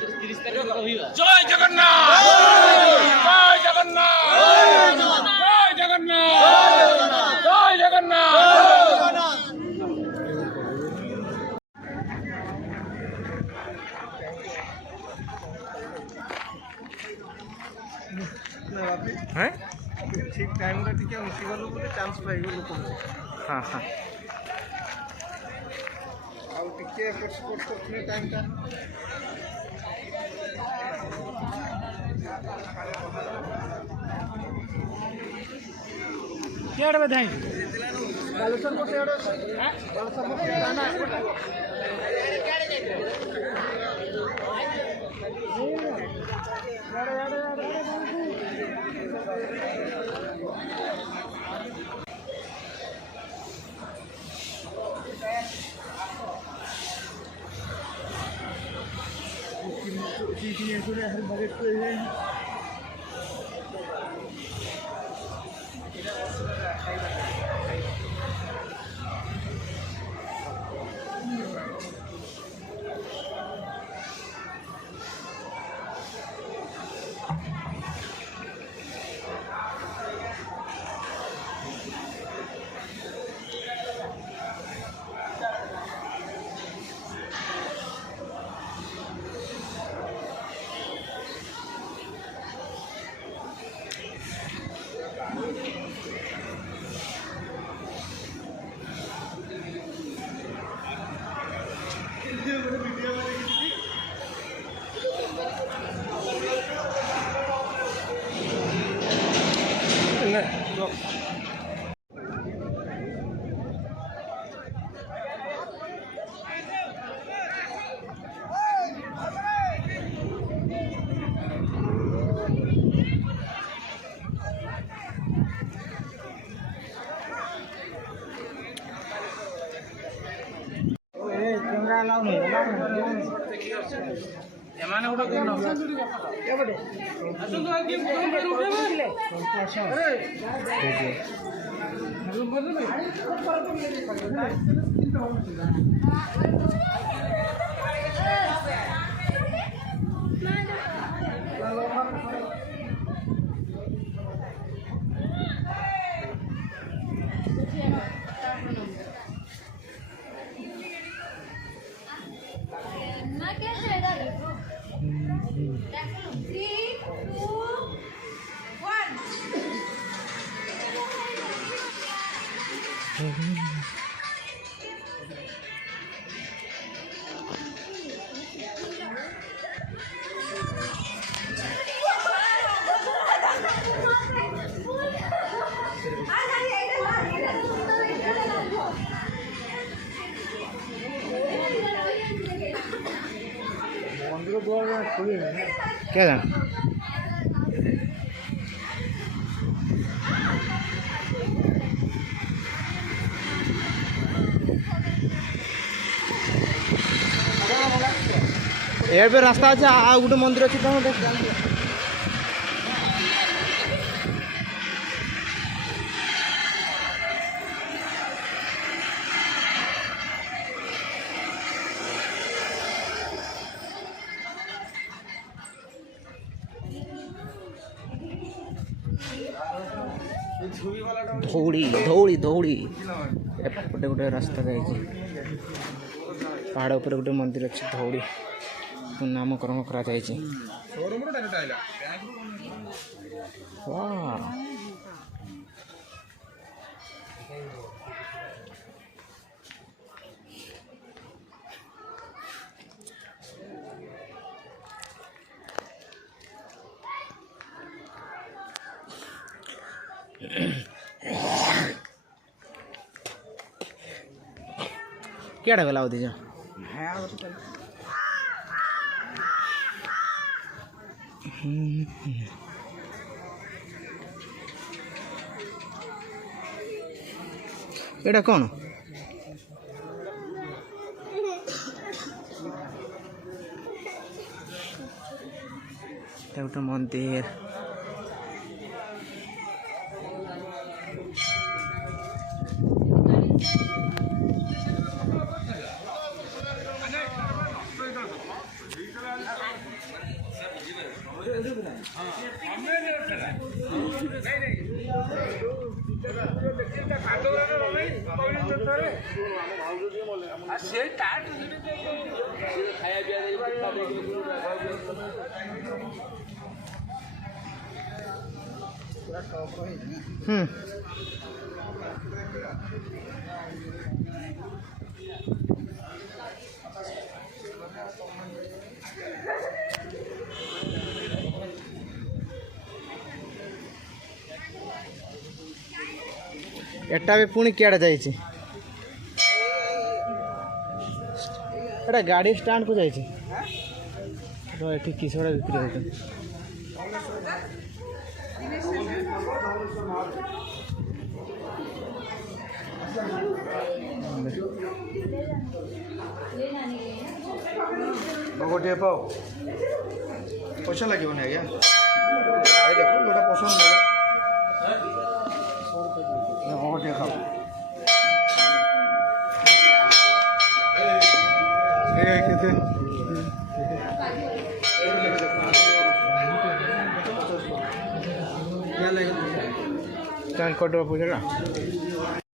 জয় জগন্নাথ, জয় জগন্নাথ, জয় জগন্নাথ, জয় জগন্নাথ। হ্যাঁ ঠিক টাইমটা টিকে মিশিগলু বলে চান্স পাইগলু কমে। হ্যাঁ হ্যাঁ ଆଉ ଟିକେ ଏପଟ ସେପଟ କରୁଥିଲେ ଟାଇମଟା। କେଡ଼େ ବେଧାଇ ବାଲେଶ୍ୱର ପଟେ ଏଡ଼େ ଅଛି। ବାଲେଶ୍ୱର ପଟେ ନା ଏମାନେ ଗୋଟେ କୋଣ କେବଟେ ଆସନ୍ତୁ ଆଉ କିଏ ଉଠେଇଲେ क्या जाना ଏବେ ରାସ୍ତା ଅଛି ଆଉ ଗୋଟେ ମନ୍ଦିର ଅଛି ତମେ ଧଉଳି ଧଉଳି ଧଉଳି ଏପଟେ ଗୋଟେ ରାସ୍ତା ଯାଇଛି ପାହାଡ଼ ଉପରେ ଗୋଟେ ମନ୍ଦିର ଅଛି ଧଉଳି ନାମକରଣ କରାଯାଇଛି। क्या गला होती जा एटा कौन गोटे मंदिर एटा भी पुणी किड़ा जाइए एटा गाड़ी स्टैंड को जाइए ये किसड़ा बिक्री होता गोटे पाओ पैसा लगे आज्ञा देखो गोटे पसंद गोटे खाओ क्या लगे पूछेगा